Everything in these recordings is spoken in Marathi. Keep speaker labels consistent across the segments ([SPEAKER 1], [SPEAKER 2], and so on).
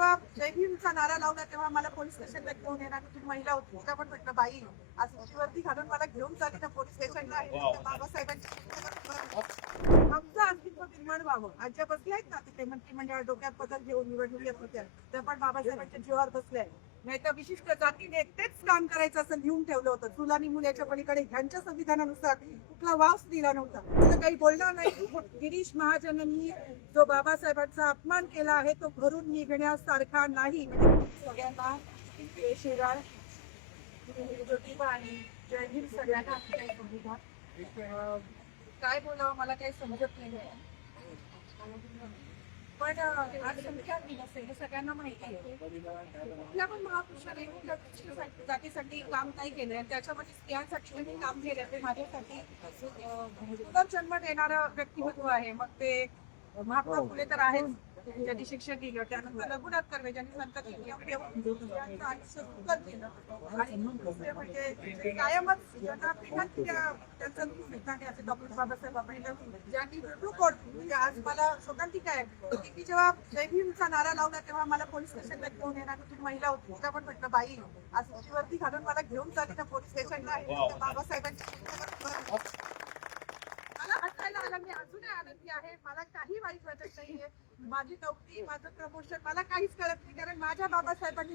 [SPEAKER 1] जेव्हा जय भीमचा नारा लावला तेव्हा मला पोलीस स्टेशनला घेऊन येणार. तुम्ही महिला होती. त्या पण म्हटलं बाई आज वर्दी घालून मला घेऊन चालली ना पोलीस स्टेशनला. बाबासाहेबांच्या आमचं अस्तित्व निर्माण व्हावं. आज ज्या बसल्या आहेत ना तिथे मंत्रिमंडळ डोक्यात बदल घेऊन निवडणुकीत होत्या त्या पण बाबासाहेबांच्या जीवावर बसल्या आहेत. नाही तर विशिष्ट जातीने एकटेच काम करायचं असं लिहून ठेवलं होतं. चुलानी मुलाच्या पलीकडे ह्यांच्या संविधानानुसार कुठला वास दिला नव्हता. असं काही बोलणार नाही. गिरीश महाजनांनी जो बाबासाहेबांचा अपमान केला आहे तो घरून निघण्यासारखा नाही. म्हणजे सगळ्यांना शिवराय ज्योतिबा आणि जय सगळ्यांना काय बोलावं मला काही समजत नाही. पण अं, आज संख्या दिवस आहे हे सगळ्यांना माहिती आहे. कुठल्या पण महापुरुषाने कुठल्या गोष्टीसाठी- जातीसाठी काम नाही केलंय. त्याच्यामध्ये स्त्रियांसाठी त्यांनी काम केलं ते माझ्यासाठी अं, पुनर्जन्म देणारं व्यक्तिमत्व आहे. मग ते महात्मा फुले तर आहेच. ज्यांनी शिक्षण दिलं त्यानंतर रघुनाथ कर्वे ज्यांनी संत केली केलं. म्हणजे कायमच ज्यांना त्यांचं विज्ञानी असे डॉक्टर बाबासाहेब आंबेडकर ज्यांनी ब्लू कोड म्हणजे आज मला शोकांतिका आहे की जेव्हा जय भीमचा नारा लावला तेव्हा मला पोलीस स्टेशनला घेऊन येणार तुम्ही महिला होती. तिला पण म्हटलं बाई आज वरती घालून मला घेऊन चालली ना पोलीस स्टेशनला. बाबासाहेबांच्या मला हसायला आलं मी अजूनही आनंदी आहे. मला काही वाईट वाटत नाहीये. माझी नोकरी माझं प्रमोशन मला काहीच कळत नाही. कारण माझ्या बाबासाहेबांनी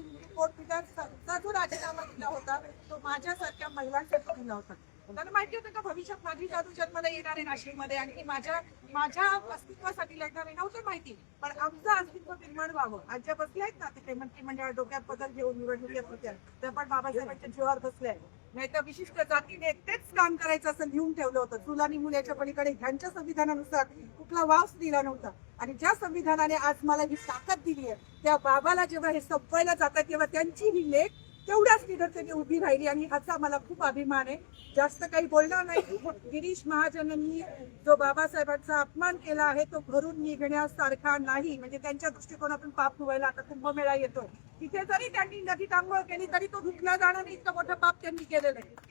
[SPEAKER 1] विधानचा जो राजीनामा दिला होता. तो माझ्यासारख्या महिलांसाठी दिला होता त्यांना माहिती होतं का भविष्यात माझी जादू जन्माला येणार आहे नाशिकमध्ये आणि माझ्या माझ्या अस्तित्वासाठी लढणार आहे. नव्हतं माहिती. पण आमचं अस्तित्व निर्माण व्हावं. आज ज्या बसल्या आहेत ना तिथे मंत्रिमंडळ डोक्यात बदल घेऊन निवडणुकीत होत्या त्या पण बाबासाहेबांच्या जीवावर बसल्या आहेत. नाही तर विशिष्ट जातीने एकटेच काम करायचं असं लिहून ठेवलं होतं. चुलानी मुलाच्या पलीकडे ह्यांच्या संविधानानुसार कुठला वास दिला नव्हता. आणि ज्या संविधानाने आज मला ही ताकद दिली आहे त्या बाबाला जेव्हा हे संपवायला जातात तेव्हा त्यांची ही लेख तेवढ्याच निधर त्यांनी उभी राहिली आणि ह्याचा मला खूप अभिमान आहे. जास्त काही बोलणार नाही. गिरीश महाजनांनी जो बाबासाहेबांचा अपमान केला आहे तो घरून निघण्यासारखा नाही. म्हणजे त्यांच्या दृष्टिकोनातून पाप धुवायला आता कुंभमेळा येतोय तिथे जरी त्यांनी नदीत आंघोळ केली तरी तो धुतला जाणार नाही. इतकं मोठं पाप त्यांनी केलेलं आहे.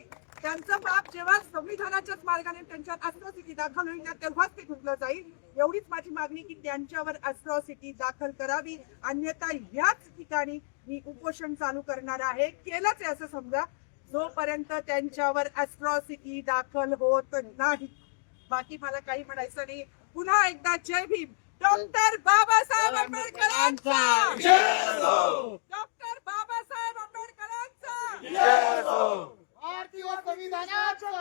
[SPEAKER 1] त्यांचं पाप जेव्हा संविधानाच्याच मार्गाने त्यांच्यात अॅट्रॉसिटी दाखल होईल ना तेव्हाच ते धुतलं जाईल. एवढीच माझी मागणी की त्यांच्यावर अॅट्रॉसिटी दाखल करावी. अन्यथा याच ठिकाणी मी उपोषण चालू करणार आहे. केलंच आहे असं समजा. जोपर्यंत त्यांच्यावर अॅट्रॉसिटी दाखल होत नाही. बाकी मला काही म्हणायचं नाही. पुन्हा एकदा जय भीम. डॉक्टर बाबासाहेब आंबेडकरांचा डॉक्टर बाबासाहेब आंबेडकरांचा
[SPEAKER 2] भारतीय संविधानाचा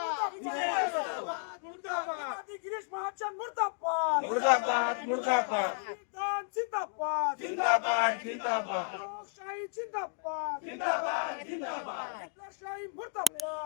[SPEAKER 3] महाजन मुर्दाबाद.
[SPEAKER 4] मुर्दाबाद मुर्दाबाद.
[SPEAKER 3] संविधान जिंदाबाद.
[SPEAKER 4] जिंदाबाद जिंदाबाद.
[SPEAKER 3] लोकशाही जिंदाबाद.
[SPEAKER 4] जिंदाबाद जिंदाबाद. मुर्दाबाद मुर्दाबाद.